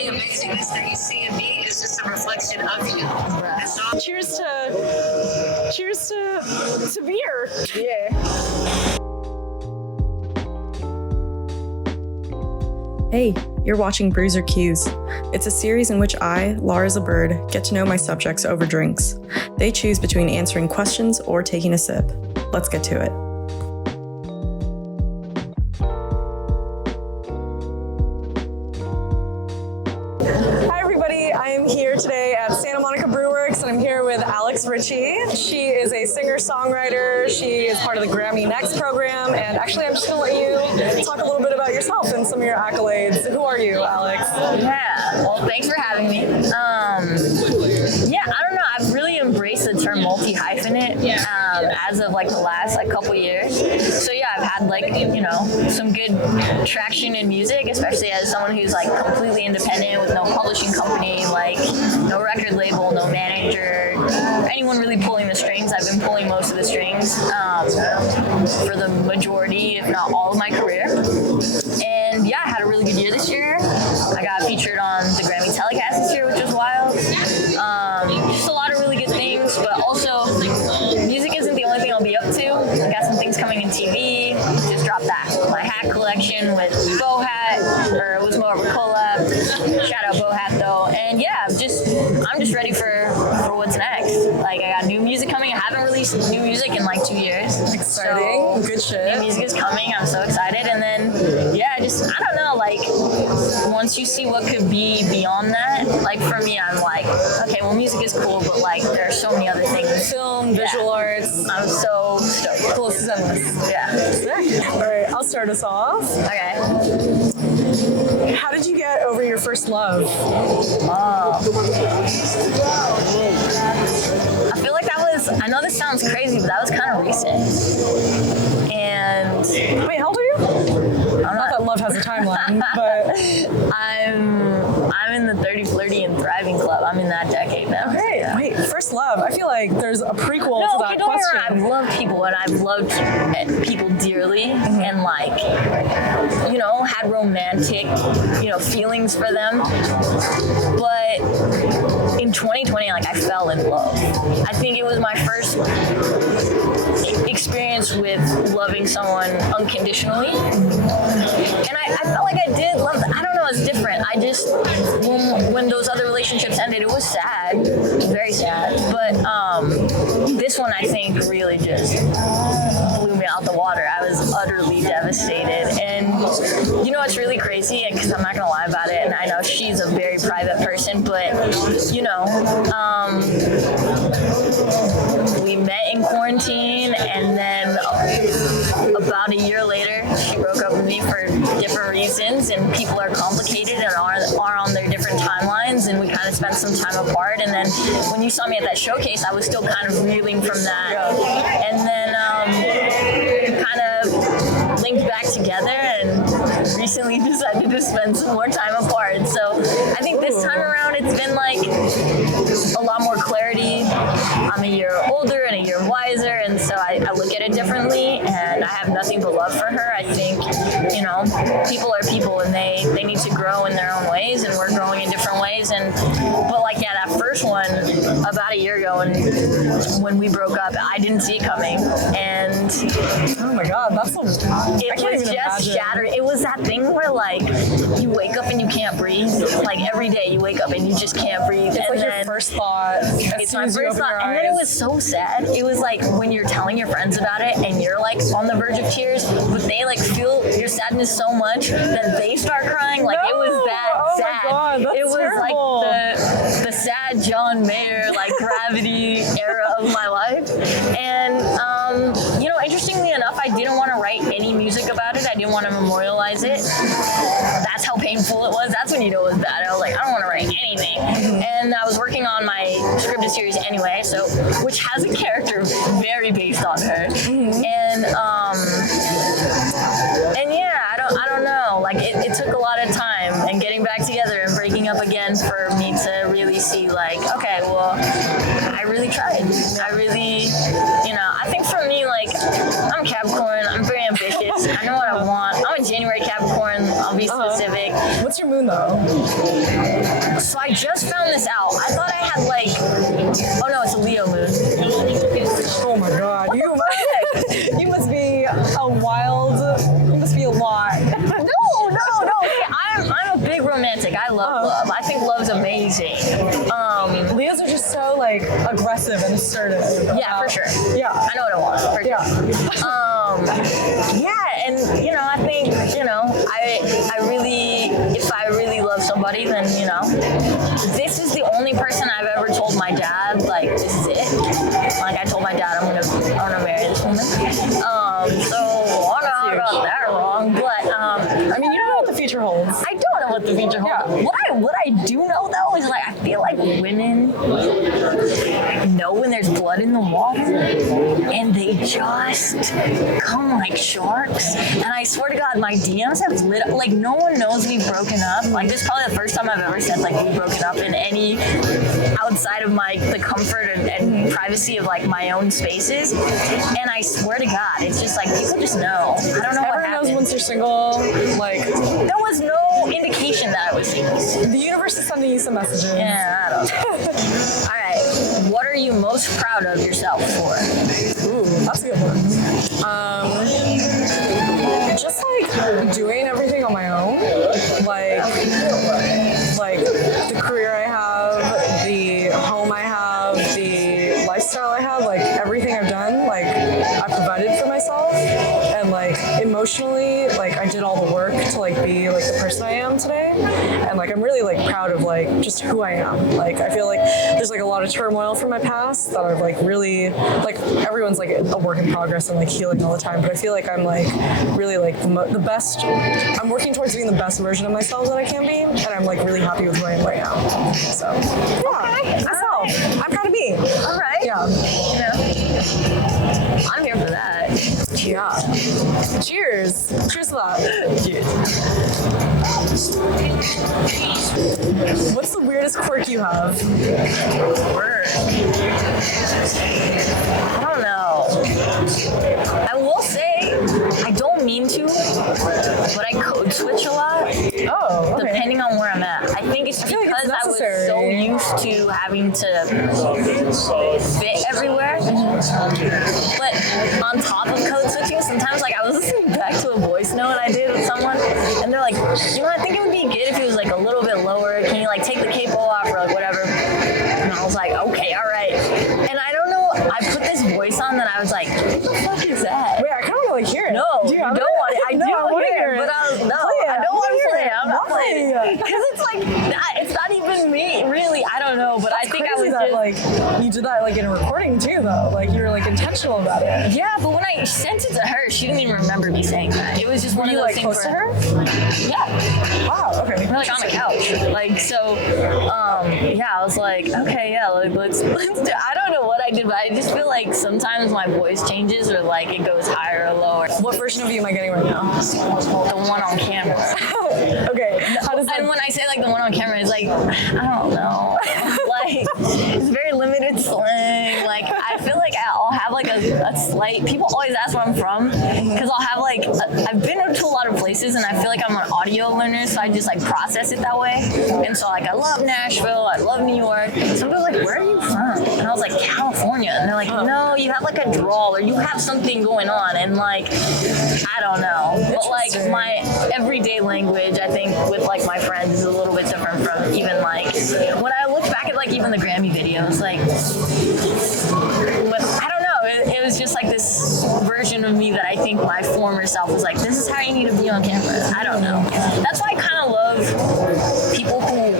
the amazingness that you see in me is just a reflection of you. And so Cheers to beer. Yeah. Hey, you're watching Brews or Cues. It's a series in which I, Laura's a bird, get to know my subjects over drinks. They choose between answering questions or taking a sip. Let's get to it. Hi everybody, I am here today at Santa Monica Brew Works and I'm here with Ritchie. She is a singer-songwriter. She is part of the Grammy Next program, and actually I'm just going to let you talk a little bit about yourself and some of your accolades. Who are you, Alex? Yeah, well, thanks for having me. I don't know, I've really embraced the term multi-hyphenate as of like the last couple years. So yeah, I've had some good traction in music, especially as someone who's completely independent with no publishing company, no record label, no manager, anyone really pulling the strings. I've been pulling most of the strings for the majority, if not all of my career. And yeah, I had a really good year this year. I got featured on the Grammy telecast this year, which was wild. Just a lot of really good things, but also music isn't the only thing I'll be up to. I got some things coming in TV. Just dropped my hat collection with Bow Hat, or it was more of a collab. Shout out Bow Hat though. And yeah, I'm just ready for what's next. I got new music coming. I haven't released new music in 2 years. Exciting. So, good shit. New music is coming. I'm so excited. And then I don't know, once you see what could be beyond that, for me, I'm okay, well, music is cool, but there are so many other things. Film, visual arts. I'm so stoked. Cool, this is endless. Yeah. All right, I'll start us off. Okay. How did you get over your first love? I feel like I know this sounds crazy, but that was kind of recent. And wait, how old are you? Not that love has a timeline, but I'm in the 30, Flirty, and Thriving Club. I'm in that decade now. Okay, yeah. Wait, first love. I feel like there's a prequel to that don't question. I've loved people, and I've loved people dearly, and had romantic, feelings for them. But in 2020, I fell in love. I think it was my first experience with loving someone unconditionally, and I felt like I did love that. I don't know, it's different. I just when those other relationships ended, it was sad, very sad, but this one I think really just blew me out the water. I was utterly devastated, and it's really crazy, because I'm not gonna lie about it, and I know she's a very private person, but we met in quarantine, and then about a year later, she broke up with me for different reasons, and people are complicated and are on their different timelines, and we kind of spent some time apart. And then when you saw me at that showcase, I was still kind of reeling from that, and then kind of linked back together, and recently decided to spend some more time apart. So I think this time around, it's been a lot more clarity. I'm a year older and a year wiser, and so I look at it differently, and I have nothing but love for her. I think, people are people, and they need to grow in their own ways, and we're growing in different ways. But that first one about a year ago, and when we broke up, I didn't see it coming, and oh my god, that's some. It was just shattering. It was that thing where you wake up and you can't breathe. Every day you wake up and you just can't breathe. It's and your first thought. It's my first thought, and then it was so sad. It was when you're telling your friends about it, and you're on the verge of tears, but they feel your sadness so much that they start crying. It was that sad. My god, that's it was terrible. The sad John Mayer Gravity era of my life, and interestingly enough, I didn't want to write any music about it. I didn't want to memorialize it. That's how painful it was. That's when you know it was bad. I was I don't want to write anything. And I was working on my scripted series anyway, which has a character very based on her. And yeah, I don't know. It took a lot of time, and getting back together and breaking up again for me to really see okay, well, I really tried. I really, I think for me, I'm Capricorn. I'm very ambitious. I know what I want. I'm a January Capricorn. I'll be specific. What's your moon though? So I just found this out. I thought I had like, oh no, it's a Leo moon. Oh my god, you must be a wild. You must be a lot. No. I'm a big romantic. I love love. I think love's amazing. Leos are just so like aggressive and assertive. Yeah, for sure. Yeah, I know what I want. For sure. Yeah, and I think I really, if I really love somebody, then this is the only person I've ever told my dad like this is it. Like I told my dad I'm gonna marry this woman. So I don't know about that wrong, but I mean, you don't know what the future holds. I don't know what the future holds. Yeah. What I do know though is like I feel like women know when there's blood in the water and they just come like sharks. And I swear to God, my DMs have lit up. Like no one knows we've broken up. Like this is probably the first time I've ever said like we've broken up in any outside of the comfort and privacy of like my own spaces. And I swear to God, it's just like people just know. I don't know what Everyone knows happened. once you're single. Like There was no indication that I was single. the universe is sending you some messages. Yeah, I don't know. All right, what are you most proud of yourself for? Ooh, that's a good one. Just like doing everything on my own, like the career I have, the home I have, the lifestyle I have, like everything I've done, like I provided for myself, and like emotionally, like I did all the work to like be like the person I am today, and like I'm really like proud of like just who I am. Like I feel like there's like a lot of turmoil from my past that I've like really like everyone's like a work in progress and like healing all the time, but I feel like I'm like really like the best. I'm working towards being the best version of myself that I can be, and I'm like really happy with who I am right now. So yeah, myself. I'm proud of me. All right. Yeah. I'm here for that. Yeah. Cheers. Cheers to that. Cheers. What's the weirdest quirk you have? Word. I don't know. I will say, I don't mean to, but I code switch a lot. Oh, okay. Depending on where I'm at. I think it's feel like it's because I was necessary. so used to having to fit everywhere. But on top of code switching, sometimes like I was listening back to a voice note I did with someone, and they're like, I think it would be good if it was like a little bit lower. Can you like take the capo off or like whatever? And I was like, okay, all right. And I don't know, I put this voice on that I was like, what the fuck is that? Wait, I kind of want to hear it. No, do you don't want it. I no, do I want to hear it. but I don't want to play it. I'm not playing it. Because it's like, it's not even me, really. I don't know, but I think I was that, just... like, you did that like in a recording too, though. Like you were like intentional about it. Yeah, but when I sent it to her, she didn't even remember me saying that. It was just one of those like things close to her? Yeah. Wow. Okay. We're like on the couch. Like, so, yeah, I was like, okay, yeah, like, let's do I don't know what I did, but I just feel like sometimes my voice changes or like it goes higher or lower. What version of you am I getting right now? The one on camera. Okay. How does that? And when I say like the one on camera, it's like, I don't know. Like, it's very limited slang. Like, I feel like I'll have like a slight, people always ask where I'm from, because I'll have like, I've been to a lot of places and I feel like I'm an audio learner, so I just like process it that way. And so like, I love Nashville, I love New York. So people are like, where are you from? And I was like, California. And they're like, no, you have like a drawl or you have something going on. And like, I don't know. But like my everyday language, I think with like my friends is a little bit different from even like, when I look back at like even the Grammy videos, like, I don't know, it was just like this version of me that I think my former self was like, this is how you need to be on camera. I don't know. That's why I kind of love people who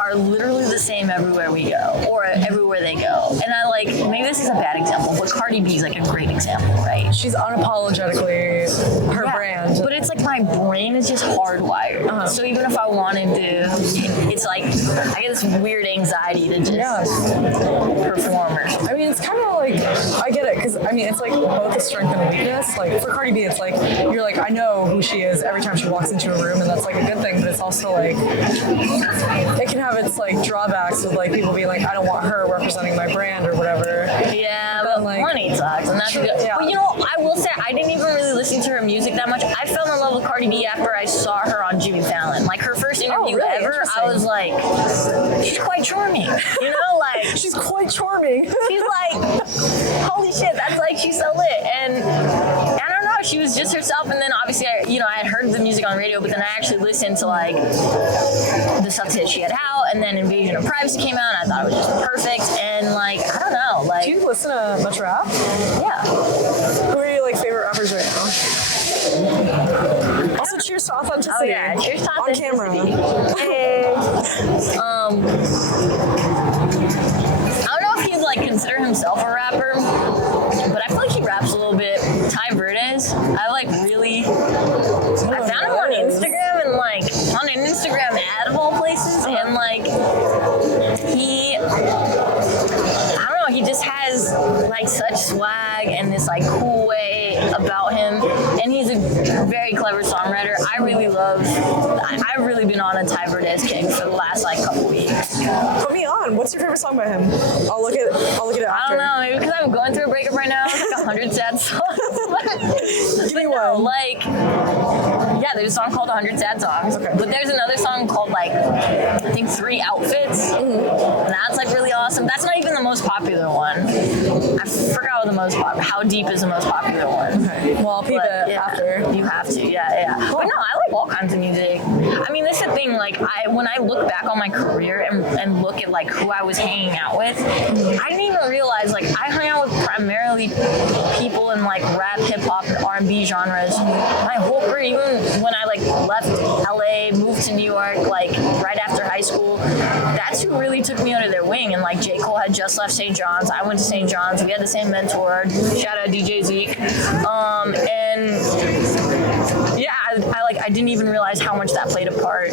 are literally the same everywhere we go or everywhere they go. And I like, maybe this is a bad example, but Cardi B is like a great example, right? She's unapologetically her brand. But it's like my brain is just hardwired. So even if I wanted to, it's like I get this weird anxiety to just perform or something. I mean, it's kind of like, I get it, because I mean, it's like both a strength and a weakness. Like for Cardi B, it's like, you're like, I know who she is every time she walks into a room, and that's like a good thing, but it's also like, it can have its like drawbacks with like people being like, I don't want her representing my brand or whatever. Yeah, but like, money sucks, and that's good. Yeah. But you know, I will say, I didn't even really listen to her music that much. I fell in love with Cardi B after I saw her on Jimmy Fallon. Like her first interview really? ever, I was like, she's quite charming. You know, like She's quite charming. she's like, holy shit, that's like, she's so lit. And I don't know, she was just herself. And then obviously, I had heard the music on the radio, but then I actually listened to like the stuff that she had out, and then Invasion of Privacy came out, and I thought it was just perfect. And like, I don't know, like, Do you listen to much rap? yeah. Who are your like favorite rappers right now? Also, cheers to authenticity. Oh yeah, cheers to on camera. Hey. I don't know if he'd like consider himself a rapper, but I feel like he raps a little bit. Ty Verdes, I like really. I found him on Instagram, and like on an Instagram ad of all places, and like I don't know, he just has like such swag and this like cool way about him, and he's a very clever songwriter. I've really been on a Ty Verdes kick for the last like couple weeks. Put me on. What's your favorite song by him? I'll look at it I after. don't know, maybe because I'm going through a breakup right now. It's like 100 sad songs. Give me No, one. like, yeah, there's a song called 100 Sad Songs. Okay. But there's another song called, like, I think 3 Outfits. And that's, like, really awesome. That's not even the most popular one. I forgot what the most popular, How Deep is the most popular one. Okay. Well, I'll peep But, it yeah, after. you have to, yeah. But no, I like all kinds of music. I mean, that's the thing, like, when I look back on my career and look at, like, who I was hanging out with, I didn't even realize, like, I hung out with primarily people in, like, rap, hip-hop, and R&B genres my whole career. Even when I, like, left LA, moved to New York, like, right after high school, that's who really took me under their wing. And, like, J. Cole had just left St. John's. I went to St. John's. We had the same mentor. Shout out DJ Zeke. And yeah, I didn't even realize how much that played a part,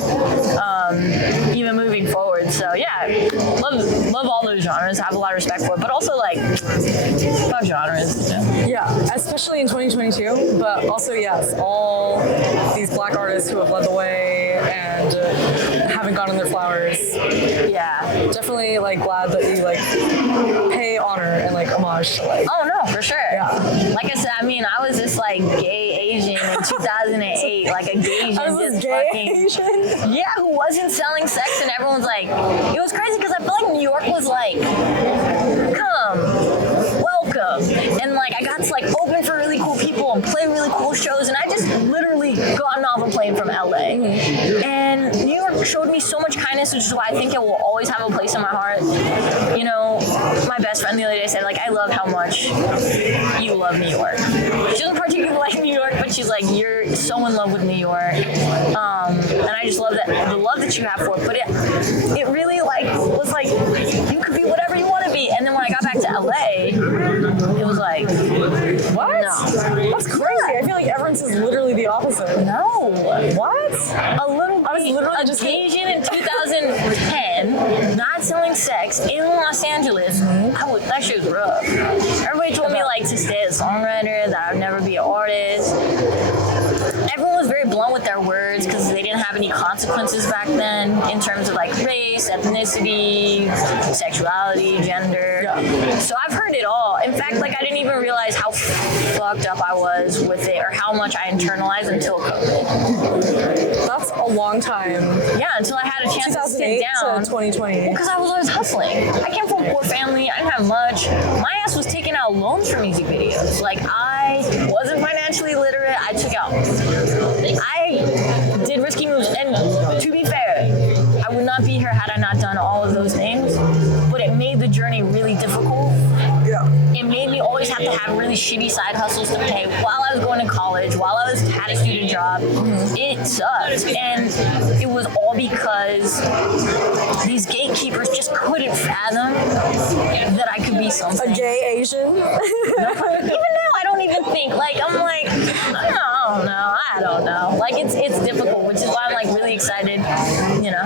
even moving forward. So yeah, love all those genres. Have a lot of respect for it, but also like love genres. Yeah, especially in 2022. But also, yes, all these black artists who have led the way and haven't gotten their flowers. Yeah. Definitely like glad that you like pay honor and like homage to like. Oh no, for sure. Yeah. Like I said, I mean, I was this like gay Asian in 2008, like a gay Asian, just gay fucking. Asian. Yeah, who wasn't selling sex, and everyone's like, it was crazy because I feel like New York was like, come, welcome, and like I got to like open for really cool people and play really cool shows, and I just literally gotten off a plane from LA, and New York showed me so much kindness, which is why I think it will always have a place in my heart. You know, my best friend the other day said like, I love how much you love New York. She doesn't particularly like New York, but she's like, you're so in love with New York, and I just love that the love that you have for it. But it really like was like you could be whatever you want to be. And then when I got back to LA, it was like, What? no, That's crazy. I feel like everyone says literally the opposite. no, What? a little I was literally just Asian in 2010, not selling sex in Los Angeles. That shit was rough. Everybody told me like to stay a songwriter, that I would never be an artist. Everyone was very blunt with their words because they didn't have any consequences back then in terms of like race, ethnicity, sexuality, gender. Yeah. So I've heard it all. In fact, like I didn't even realize how fucked up I was with it or how much I internalized until COVID. That's a long time. Yeah, until I had a chance to sit 2008 down. to 2020. Because I was always hustling. I came from a poor family. I didn't have much. My ass was taking out loans for music videos. Like, I wasn't financially literate. I took out. I did risky moves. And to be fair, I would not be here had I not done all of those things. But it made the journey really difficult. Yeah. It made me always have to have really shitty side hustles to pay while I was going to college, while I had a student job. It sucked. And it was all because these gatekeepers just couldn't fathom that I could be something. A gay Asian? Even now, I don't even think. Like, I'm like, I don't know. Like, it's difficult, which is why I'm, like, really excited. You know,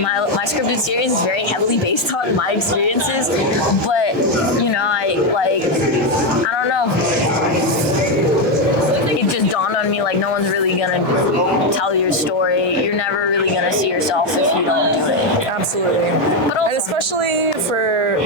my scripted series is very heavily based on my experiences. But, you know, I, like, tell your story. You're never really gonna see yourself if you don't do it. Absolutely. But also, And especially for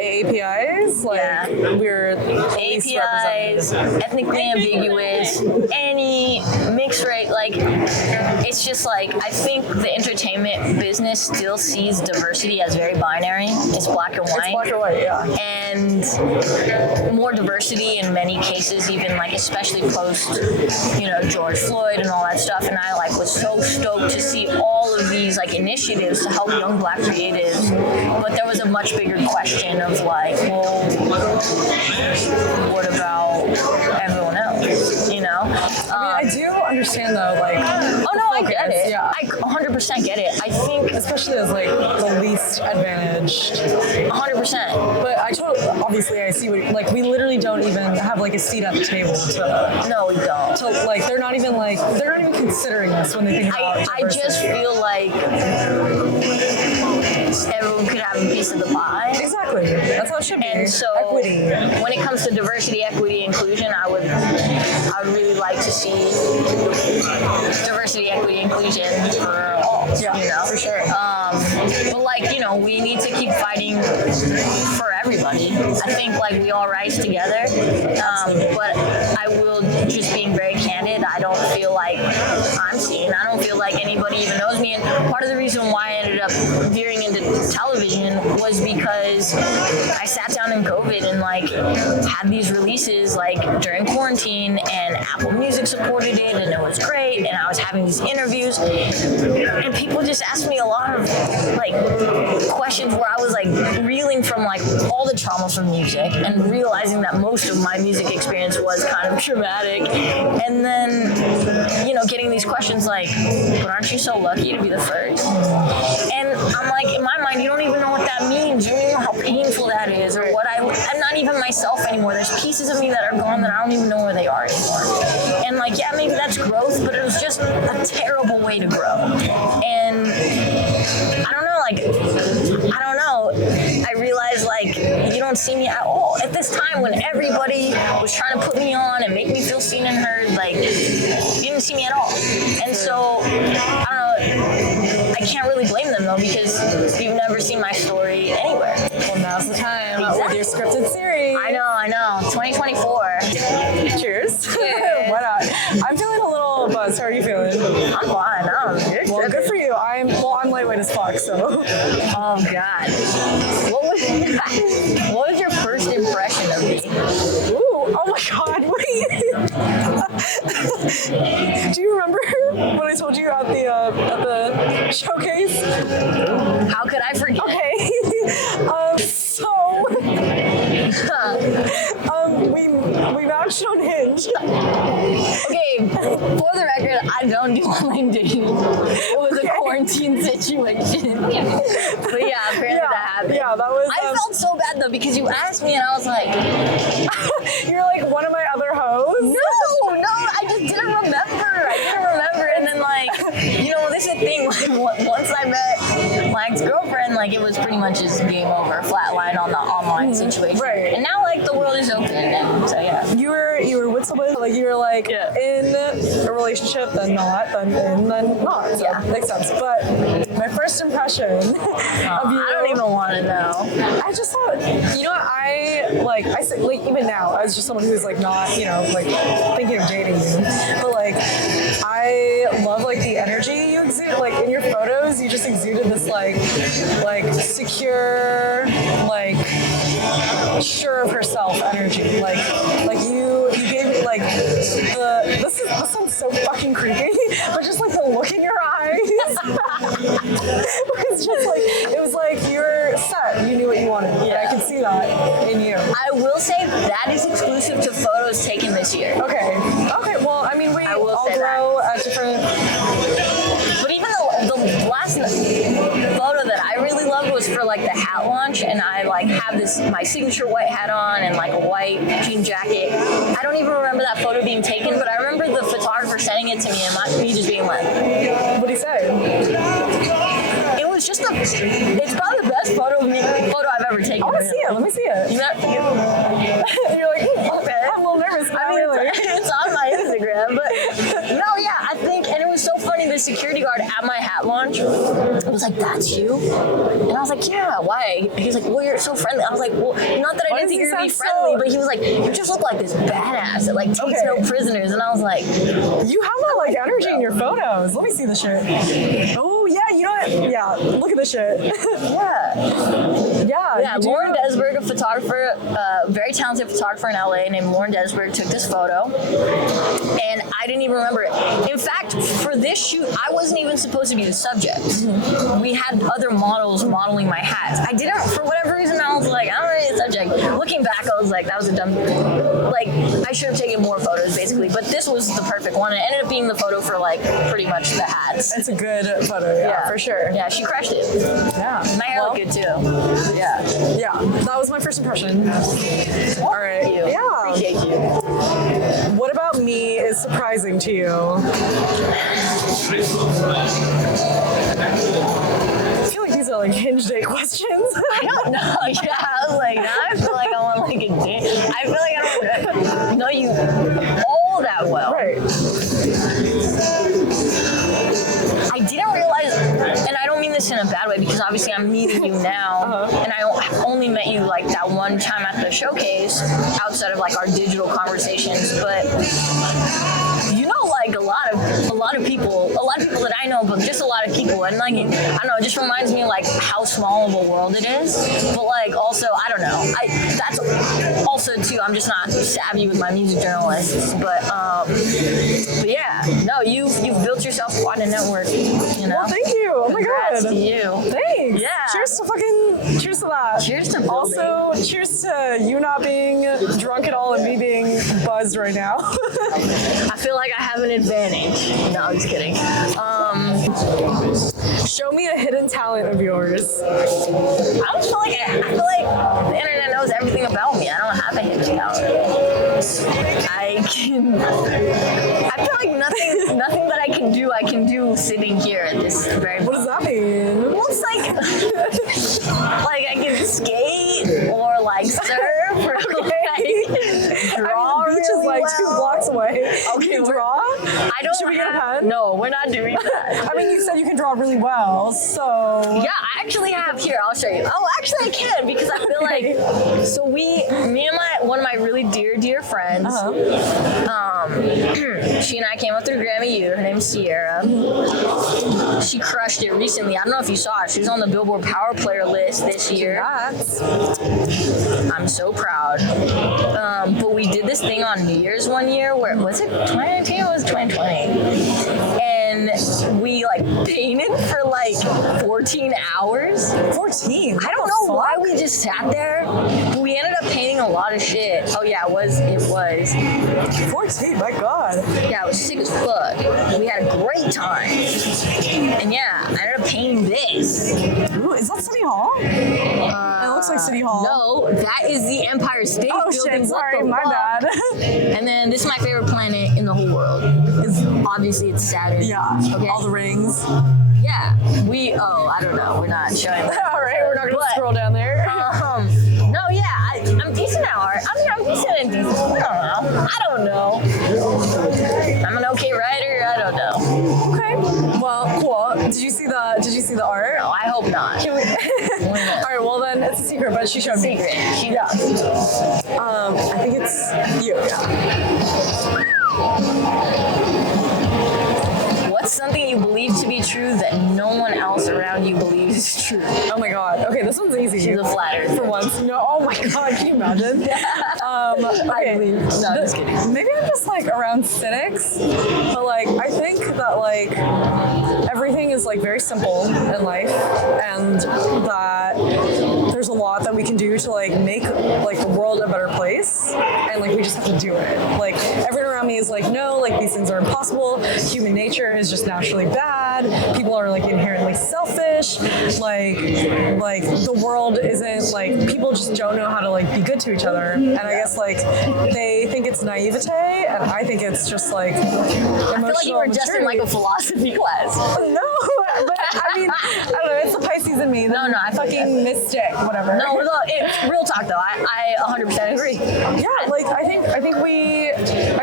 AAPIs, like we're the least APIs, represented. ethnically ambiguous, any mixed race, like it's just like I think the entertainment business still sees diversity as very binary. It's black and white. It's black or white, yeah. And more diversity in many cases, even like especially post, George Floyd and all that stuff. And I like was so stoked to see all of these like initiatives to help young black creatives. But there was a much bigger question of like, well, what about everyone else? I do understand though, like. Oh no, I get it. Yeah. I 100% get it. I think, especially as like the least advantaged. 100%. But obviously I see what, like we literally don't even have like a seat at the table to. No, we don't. To like they're not even considering us when they think about. I just feel like everyone could have a piece of the pie. Exactly. That's how it should be. And so equity. When it comes to diversity, equity, inclusion, I would really like to see diversity, equity, inclusion for all. Yeah, for sure. But we need to keep fighting for everybody. I think like we all rise together. But I will, just being very candid, I don't feel like I'm seen. I don't feel like anybody even knows me. And part of the reason why I ended up veering into television was because I sat down in COVID and like had these releases like during quarantine, and Apple Music supported it and it was great, and I was having these interviews and people just asked me a lot of like questions where I was like reeling from like all the trauma from music and realizing that most of my music experience was kind of traumatic, and then getting these questions like, but aren't you so lucky to be the first? And I'm like, in my mind, you don't even know what that means. You don't even know how painful that is, or what I'm not even myself anymore. There's pieces of me that are gone that I don't even know where they are anymore. And like, yeah, maybe that's growth, but it was just a terrible way to grow. And I don't know. I realized like you don't see me at all at this time when everybody was trying to put me on and make me feel seen and heard. Like you didn't see me at all. And so I don't know. I can't really blame them though, because you've never seen my story anywhere. Well, now's the time with your scripted series. I know. 2024. Cheers. Why not? I'm feeling a little buzzed. How are you feeling? I'm fine. Well, good for you. I'm lightweight as fuck, so. Oh God. What was your first impression of me? Ooh, oh my God, wait. Do you remember when I told you at the showcase? How could I forget? Okay. We matched on Hinge. Okay, for the record, I don't do online dating. It was a quarantine situation. But yeah, apparently that happened. Yeah, that was. I felt so bad though, because you asked me and I was like, you're like one of my other hoes? No, I just didn't remember. And then like, this is the thing. Like, once I met my ex-girlfriend, like it was pretty much just game over, flatline on the online situation. Right. And now like the world is open, and so yeah. You were with someone, like you were like in a relationship, then not, then in, then not. So makes sense. But my first impression of you, I don't even want to know. I just thought, I say, like even now, as just someone who's like not, like thinking of dating you, but like I love like the energy you exude. Like in your photos, you just exuded this like secure, like sure of herself energy. Like you gave me like this sounds so fucking creepy, but just like the look in your eyes. It was like you were set. You knew what you wanted. Yeah. And I could see that in you. I will say that is exclusive to photos taken this year. Okay. Well, I mean, we all grow at different. But even the last photo that I really loved was for like the hat launch, and I like have my signature white hat on and like a white jean jacket. I don't even remember that photo being taken, but I remember the photographer sending it to me and me just being like, what did he say? It was just it's probably the best photo I've ever taken. I want to see it. Let me see it. You're like, okay. I'm a little nervous. I mean, it's on my Instagram, but no, yeah, I think, and it was so funny. The security guard at my hat launch was like, "That's you?" And I was like, "Yeah, why?" He was like, "Well, you're so friendly." I was like, "Well, not that I didn't think you were gonna be friendly, but he was like, you just look like this badass that like takes no prisoners." And I was like, You have that like energy in your photos. Let me see the shit. Oh yeah, you know what? Yeah, look at this shit. Yeah, Lauren Desberg, a photographer, very talented photographer in LA named Lauren Desberg, took this photo, and I didn't even remember it. In fact, for this shoot, I wasn't even supposed to be the subject. We had other models modeling my hats. I didn't, for whatever reason, I was like, I'm already the subject. Looking back, I was like, that was a dumb, like, I should have taken more photos, basically, but this was the perfect one. It ended up being the photo for, like, pretty much the hats. It's a good photo, yeah, for sure. Yeah, she crushed it. Yeah. My hair looked good, too. Yeah. Yeah, that was my first impression. All right. Thank you. Yeah. Appreciate you. What about me is surprising to you? I feel like these are like hinge date questions. I don't know. Yeah, I was like, now I feel like I want like a date. I feel like I don't know you all that well. Right. I didn't realize, and I don't mean this in a bad way because obviously I'm meeting you now, and I only met you like that one time at the showcase outside of like our digital conversations, but you know, like a lot of people that I know, but just a lot of people, and like I don't know, it just reminds me like how small of a world it is. But like also, I don't know, that's also too. I'm just not savvy with my music journalists, but yeah, no, you've built yourself quite a network. You know. Well, thank you. Oh my Congrats god. to you. Thanks. Yeah. Cheers to that. Cheers to building. Also, cheers to you not being drunk at all and me being buzzed right now. I feel like I have an advantage. No, I'm just kidding. Show me a hidden talent of yours. I don't feel like I feel like the internet knows everything about me. I don't have a hidden talent. I feel like nothing that I can do sitting here at this very What does that mean? Well, it's like I can skate or like surf or like draw. I mean, the beach is like 2 blocks away. Okay, You can draw? I don't. Should we get a pen? No, we're not doing that. I mean, you said you can draw really well, so. Yeah, I actually have here. I'll show you. Oh, actually, I can because I feel like so me and one of my really dear friends. She and I came up through Grammy U. Her name's Sierra. She crushed it recently. I don't know if you saw it. She was on the Billboard Power Player list this year. I'm so proud. But we did this thing on New Year's one year where was it 2019 or was it 2020? And we like painted for like 14 hours. 14? I don't know why we just sat there, but we ended up painting a lot of shit. Oh yeah, it was. 14, my god. Yeah, it was sick as fuck. We had a great time. And yeah, I ended up painting this. Ooh, is that City Hall? It looks like City Hall. No, that is the Empire State Oh Building. shit, sorry, What the my fuck? bad. And then this is my favorite planet in the whole world. Obviously it's Saturn. Yeah, Okay. all the rings. Yeah, I don't know. We're not showing that. All right, we're not gonna But, scroll down there. No, yeah, I'm decent at art. I mean, I'm decent at decent. I don't know. I'm an okay writer. I don't know. Okay, well, cool. Did you see the art? No, I hope not. Can we? All right, well then it's a secret, but she showed me. Secret. Yeah. I think it's you. Yeah. What's something you believe to be true that no one else around you believes is true? Oh my god. Okay, this one's easy. She's a flat earther. For once. No. Oh my god. Can you imagine? Okay. I believe. No, I'm just kidding. Maybe I'm just like around cynics, but like I think that like everything is like very simple in life, and that there's a lot that we can do to like make like the world a better place, and like we just have to do it. Like everyone around me is like, no, like these things are impossible. Human nature is just naturally bad. People are like inherently selfish. Like the world isn't like people just don't know how to like be good to each other. And I guess like they think it's naivete, and I think it's just like emotional I feel like you were just in like a philosophy class. No, but I mean, I don't know. It's the Pisces in me. No, I fucking mystic, whatever. No, real talk though. I 100% agree. Yeah, like I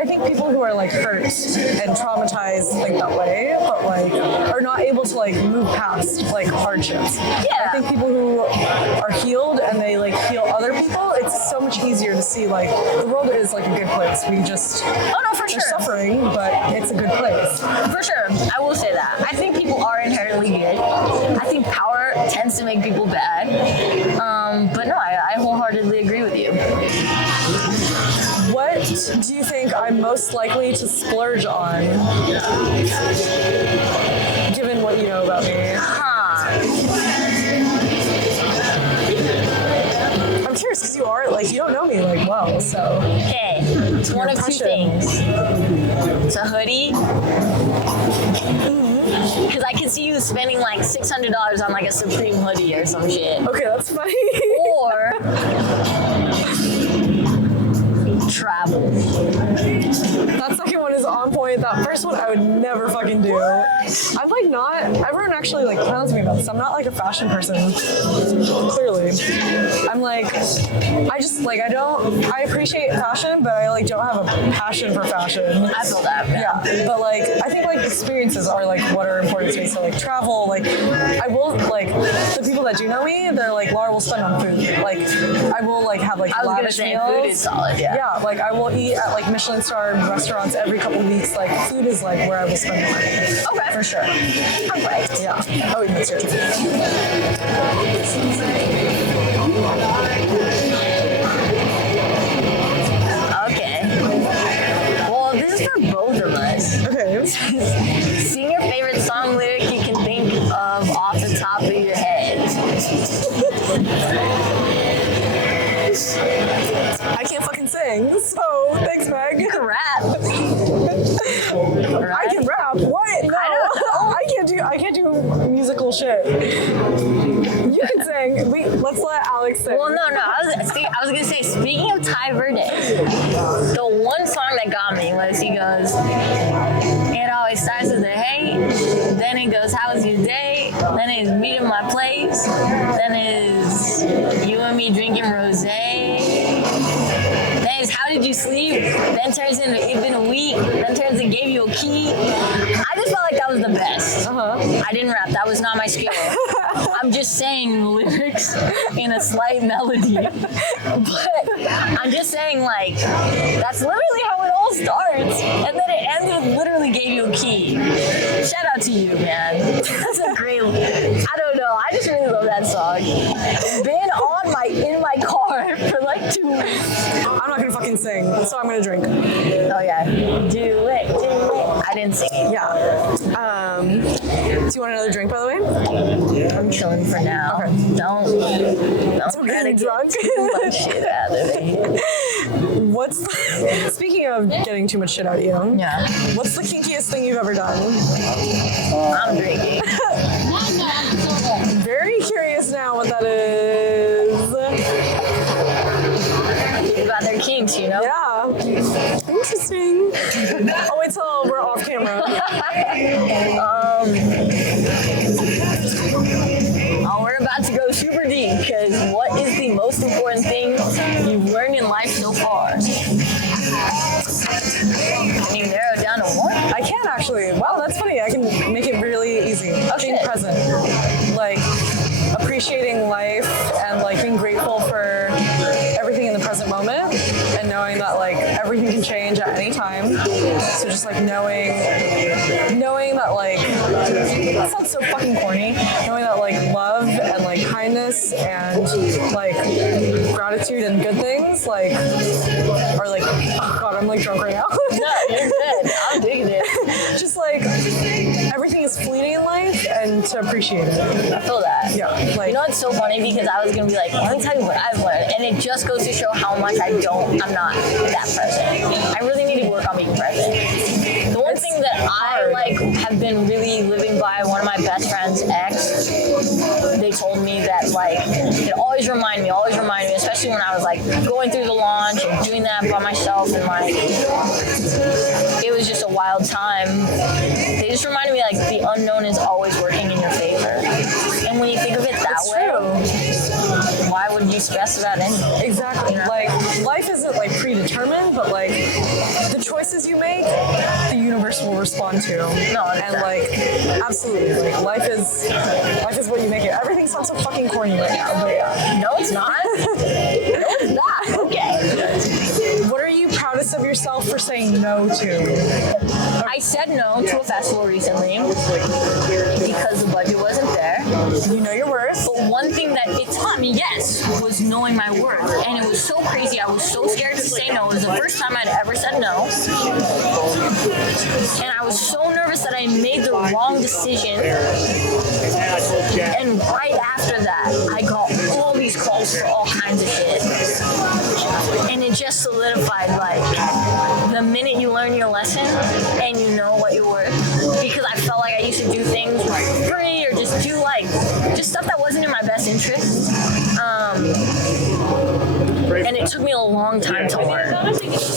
think people who are like hurt and traumatized like that way, but like are not able to like move past like hardships. Yeah. I think people who are healed and they like heal other people, it's so much easier to see like the world is like a good place. We just for sure. They're suffering, but it's a good place. For sure, I will say that. I think people are inherently good. I think power tends to make people bad. But no, I wholeheartedly agree with you. What do you think I'm most likely to splurge on, given what you know about me? I'm curious because you don't know me like well, so. Okay, it's one of two things. It's a hoodie. Because I can see you spending like $600 on like a Supreme hoodie or some shit. Okay, that's funny. Or travel. That second one is on point. That first one I would never fucking do. I'm like not, everyone actually like clowns me about this. I'm not like a fashion person, clearly. I'm like, I appreciate fashion, but I like don't have a passion for fashion. I feel that. Yeah, but like, I think like experiences are like what are important to me. So like travel, like I will like, the people that do know me, they're like, Laura will spend on food. Like I will like have like lavish meals. Food is solid, Yeah, like I will eat at like Michelin star restaurants every couple of weeks. Like food is like where I will spend the money. Okay. For sure. I'm right. Yeah. Oh, you missed your too. Okay. Well, this is for both of us. Okay. Sing your favorite song lyric you can think of off the top of your head. I can't fucking sing, so thanks, Meg. You can rap. I can rap. What? No, I can't do musical shit. You can sing. Let's let Alex sing. Well, no. I was gonna say. Speaking of Ty Verde, the one song that got me was he goes, "It always starts with a hey," then it goes, "How was your day?" Then it's "Meet in my place." Then it's "You and me drinking rosé." Then it's "How did you sleep?" Then turns into "It's been a week." Then turns and "Gave you a key." I just felt like that was the best. I didn't rap. That was not my skill. I'm just saying lyrics in a slight melody. But I'm just saying, like, that's literally how it all starts. And then it ends with literally "Gave you a key." Shout out to you, man. That's a great, I don't know. I just really love that song. It's been in my car for like 2 weeks. I'm not gonna fucking sing, so I'm gonna drink. Oh yeah. Do it. I didn't sing it. Yeah. Do you want another drink, by the way? I'm chilling for now. Okay. Don't try to getting drunk. get too much shit out of me. Speaking of getting too much shit out of you, Yeah. what's the kinkiest thing you've ever done? I'm drinking. I'm very curious now what that is. People got their kinks, you know? Yeah. Interesting. I'll wait till we're off camera. We're about to go super deep because what is the most important thing you've learned in life so far? Can you narrow it down to one? I can actually. Wow, that's funny. I can make it really easy. Being shit. present. Like appreciating life and like being grateful for everything in the present moment and knowing that like everything can change at any time. So just like knowing that like, that sounds so fucking corny, knowing that like love and like kindness and like gratitude and good things like are like, oh god, I'm like drunk right now. No, you're good. I'm digging it. Just like everything is fleeting in life and to appreciate it. I feel that. Yeah. Like, You know what's so funny? Because I was gonna be like, let me tell you what I've learned, and it just goes to show how much I'm not that present. I really need to work on being present. The one thing that I like have been really living by, one of my best friends' ex, they told me that like it always remind me, especially when I was like going through the launch and doing that by myself, and like it was just a wild time. They just reminded me like the unknown is always working in your favor, and when you think of it that way, why would you stress about anything? exactly. You know? Like life isn't like predetermined, but like the choices you make, the universe will respond to. No, and like, absolutely, like life is what you make it. Everything sounds so fucking corny right now, but yeah. No, it's not. No, it's not. Okay. What are you proudest of yourself for saying no to? I said no to a festival recently because the budget wasn't there. You know your worth. But one thing that it taught me, yes, was knowing my worth. And it was so crazy. I was so scared to say no. It was the first time I'd ever said no. And I was so nervous that I made the wrong decision. And right after that, I got all these calls for all kinds of shit. And it just solidified, like, the minute you learn your lesson and you know what you're worth. Because I felt like I used to do things for free or just do, like, just stuff that wasn't in my best interest. And it took me a long time to learn.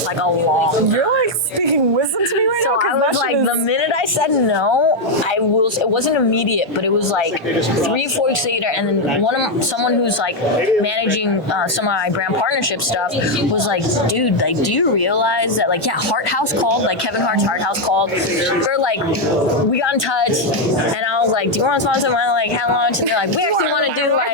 Like, a long. You're like speaking wisdom to me right So now. I was like, the minute I said no, it wasn't immediate, but it was like 3-4 weeks later, and then someone who's like managing some of my brand partnership stuff was like, dude, like, do you realize that, like, yeah, Heart House called, like Kevin Hart's Heart House called, or like, we got in touch, and I was like, do you want to sponsor my like hat launch? And they're like, we actually want to do like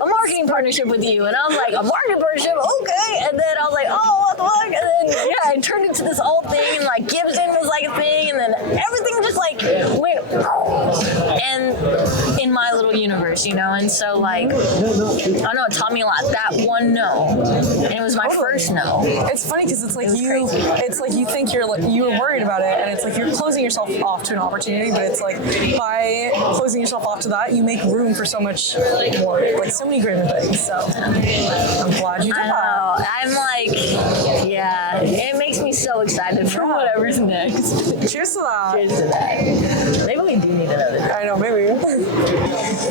a marketing partnership with you, and I was like, a marketing partnership, okay, and then I was like, oh, what the fuck, and then yeah, it turned into this whole thing, and like Gibson was like a thing, and then everything just like went, and in my little universe, you know, and so like, I don't know, it taught me a lot. That one no, and it was my first no. It's funny because it's like you think you were worried about it, and it's like you're closing yourself off to an opportunity, but it's like by closing yourself off to that, you make room for so much more, like so many greater things. So I'm glad you did that. I'm like, yeah, it makes me so excited for whatever's next. Cheers to that. Cheers to that. Maybe we do need another. I know, maybe.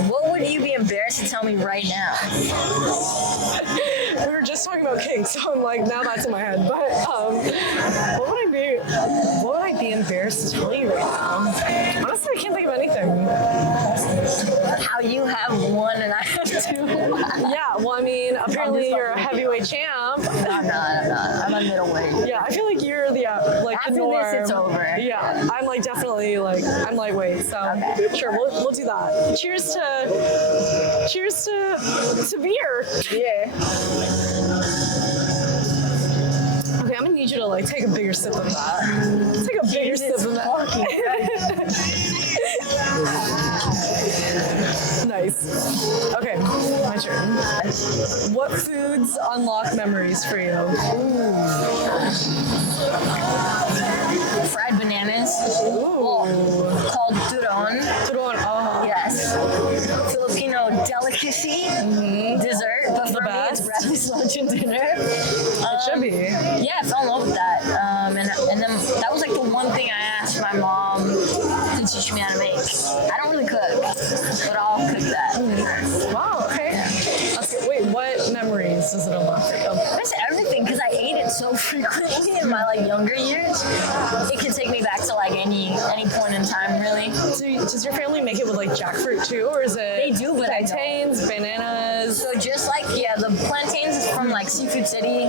What would you be embarrassed to tell me right now? We were just talking about kink, so I'm like, now that's in my head. But what would I be embarrassed to tell you right now? Honestly, I can't think of anything. How you have one and I have two. Yeah, well, I mean, apparently you're a heavyweight champ. No, I'm not. I'm a middleweight. Yeah, I feel like you're the like After the norm. this, it's over. Yeah, I'm like definitely like I'm lightweight, so Okay. sure we'll do that. Cheers to beer. Yeah. Okay, I'm gonna need you to like take a bigger sip of that. Take a bigger sip of that. Nice. Okay, my turn. What foods unlock memories for you? Fried bananas. Ooh. Well, called turon. Turon. Oh. Yes. Filipino delicacy. Dessert. But for me, it's best. breakfast, lunch, and dinner. It should be. Yeah, I fell in love with that. And then that was like the one thing I asked my mom to teach me how to make. I don't really cook, but I'll cook that. Wow. Okay. That's good. Wait, what memories does it unlock for you? There's everything because I ate it so frequently in my like younger years. It can take me back to like any point in time, really. So does your family make it with like jackfruit too, or is it? They do, but I don't. plantains, bananas. So just like the plantains is from like Seafood City,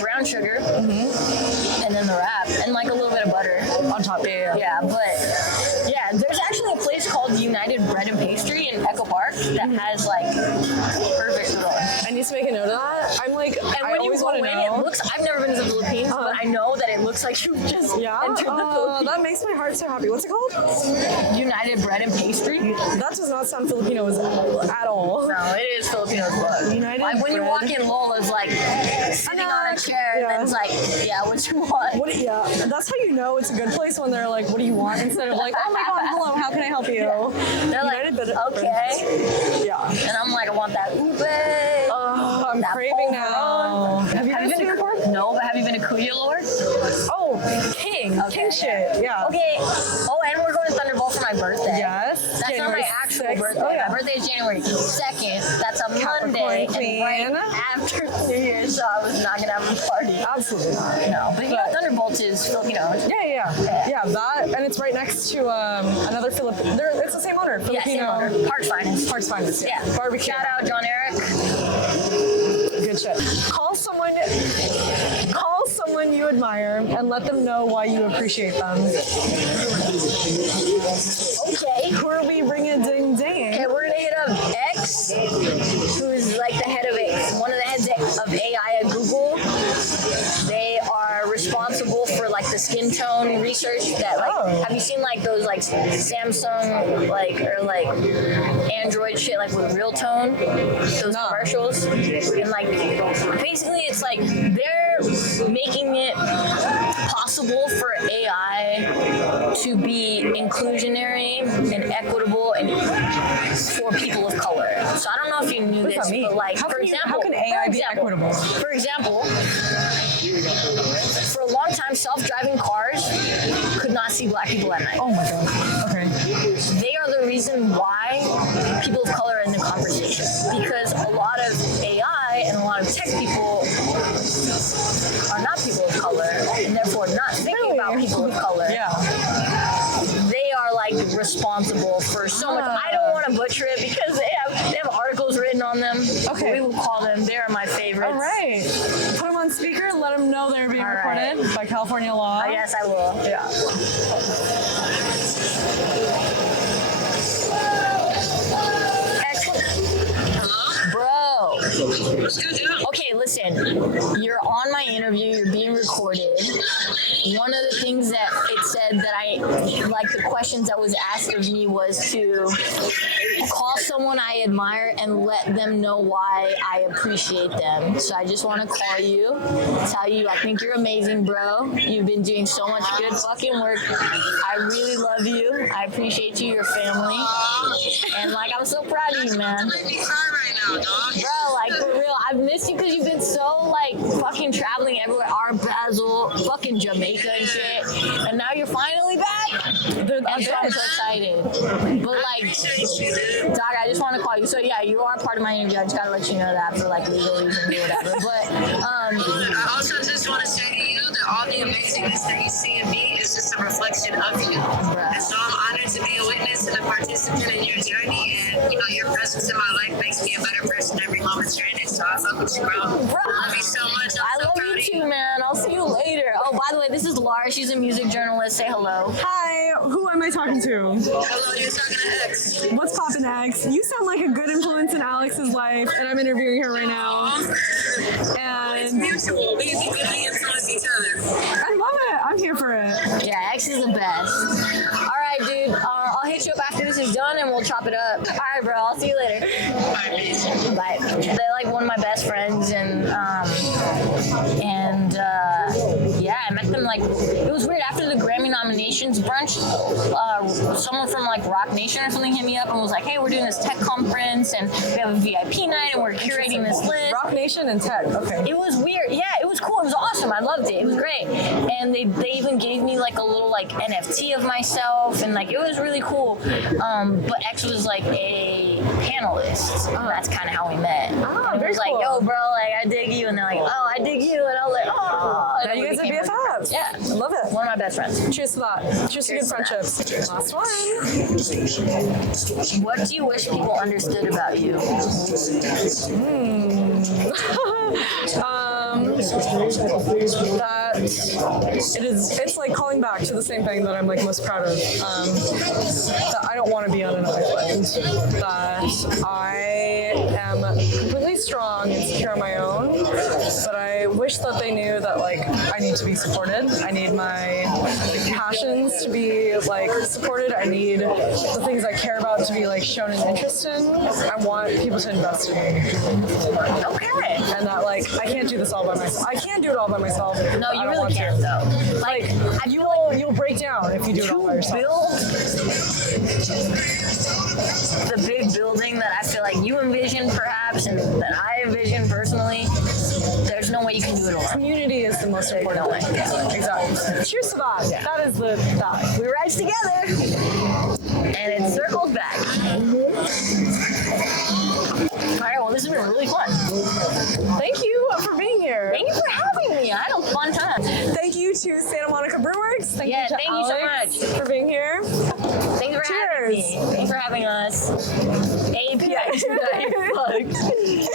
brown sugar, and then the wrap, and like a little bit of butter On top. Yeah. Yeah, but yeah, there's actually a place called United Bread and Pastry in Echo Park that has like perfect turon. I need to make a note of that. I'm like, And I when you always go want in, to it know. looks, I've never been to the Philippines, but I know that it looks like you just Yeah. entered the Philippines. That makes my heart so happy. What's it called? United Bread and Pastry? That does not sound Filipino at all. No, it is Filipino as fuck. United Like when you Bread. walk in, Lola's like sitting on a chair, Yeah. and then it's like, yeah, what you want? Yeah, that's how you know it's a good place when they're like, "What do you want?" Instead of like, "Oh my God, hello, how can I help you?" They're like, United Bread- okay. Yeah. And I'm like, I want that ube. Oh, I'm that craving now. polvoron. Have you been to Cork? No, but have you been to Kuya Lord? Oh, King. Okay. King shit. Yeah. Okay. Oh, and we're going to Thunderbolt for my birthday. Yes. That's January not my actual 6th. birthday. Oh, yeah. My birthday is January 2nd. That's a Capricorn Monday. queen. And right after New Year's, so I was not going to have a party. Absolutely not. No, but you know, Thunderbolt is Filipino. Yeah. That, and it's right next to another Filipino. It's the same owner. Yeah, same Filipino. owner. Park's Finest. Park's Finest. Yeah. Barbecue. Shout out John Eric. Good shit. Call someone you you admire and let them know why you appreciate them. Okay. Who are we bringing ding? Okay, we're gonna hit up X, who's like the head of one of the heads of AI at Google. They are responsible for like the skin tone research that have you seen like those like Samsung or like Android shit like with real tone, those commercials, and like basically it's like they're making it possible for AI to be inclusionary and equitable and for people of color. So I don't know if you knew this, but like how can AI be equitable? For example, for a long time, self-driving cars could not see black people at night. Oh my god. Okay. They are the reason why people of color are in the conversation, because a lot of AI and a lot of tech people are not people of color and therefore not thinking about people of color. Yeah. They are like responsible for so much. I don't want to butcher it because they have articles written on them. Okay. We will call them. They're my favorites. All right. Put them on speaker and let them know they're being recorded by California law. I guess I will. Yeah. Bro. Okay, listen. You're on my interview. You're being recorded. One of the things that it said that I like the questions that was asked of me was to call someone I admire and let them know why I appreciate them. So I just want to call you, tell you I think you're amazing, bro. You've been doing so much good fucking work. I really love you. I appreciate you, your family, and like I'm so proud of you, man. Bro, like for real, I've missed you because you've been so like fucking traveling everywhere, Art Basel, fucking Jamaica and shit, and now you're finally back. I'm so excited. But like, dog, I just want to call you. So yeah, you are part of my interview. I just gotta let you know that for like legal reasons or whatever. But I also just want to say to you that all the amazingness that you see in me is just a reflection of you. And so I'm honored to be a witness and a participant in your journey. And you know, your presence in my life makes me a better person every moment you're in it. So I fuck with you, bro. I love you so much. I love you too, man. I'll see you later. Oh, by the way, this is Laura. She's a music journalist. Say hello. Hi. Who am I talking to? Hello, you're talking to X. What's poppin', X? You sound like a good influence in Alex's life, and I'm interviewing her right now. It's And mutual. We influence each other. I love it. I'm here for it. Yeah, X is the best. All right, dude. I'll hit you up after this is done, and we'll chop it up. All right, bro. I'll see you later. Bye. They're like one of my best friends, and yeah, I met them like it was weird after the Grammy nominations brunch. Someone from like Rock Nation or something hit me up and was like, "Hey, we're doing this tech conference, and we have a VIP night, and we're curating this list." Rock Nation and tech. Okay. It was weird. Yeah, it was cool. It was awesome. I loved it. It was great. And they even gave me like a little like NFT of myself, and like it was really cool. But X was like a panelist. And that's kind of how we met. Ah, and very was like, cool. "Yo, bro, like I dig you," and they're like, "Oh, I dig you," and I was like, "Oh." Now you guys are BFFs. Yeah, I love it. one of my best friends. Cheers to that. Cheers to good friendships. Last one. What do you wish people understood about you? That it's like calling back to the same thing that I'm like most proud of. That I don't want to be on an island. That I am completely strong and secure on my own. But I wish that they knew that like I need to be supported. I need my passions to be like supported. I need the things I care about to be like shown an interest in. I want people to invest in me. Okay. And that like I can't do this all by myself. I can't do it all by myself. No, I you don't really want to. can't though. Like You'll break down if you do it all by yourself. build the big building that I feel like you envision perhaps and that I envision personally, there's no way you can do it alone. Community is the most important no thing. way. Exactly. Cheers to that. Yeah. That is that. We rise together and it circles back. All right, well, this has been really fun. Thank you for being here. Thank you for having me. I had a fun time. Thank you to Santa Monica Brew Works. Thank you to Thank you so Alex much for being here. Thanks for having me. Thanks for having us. AAPI LGBTQ.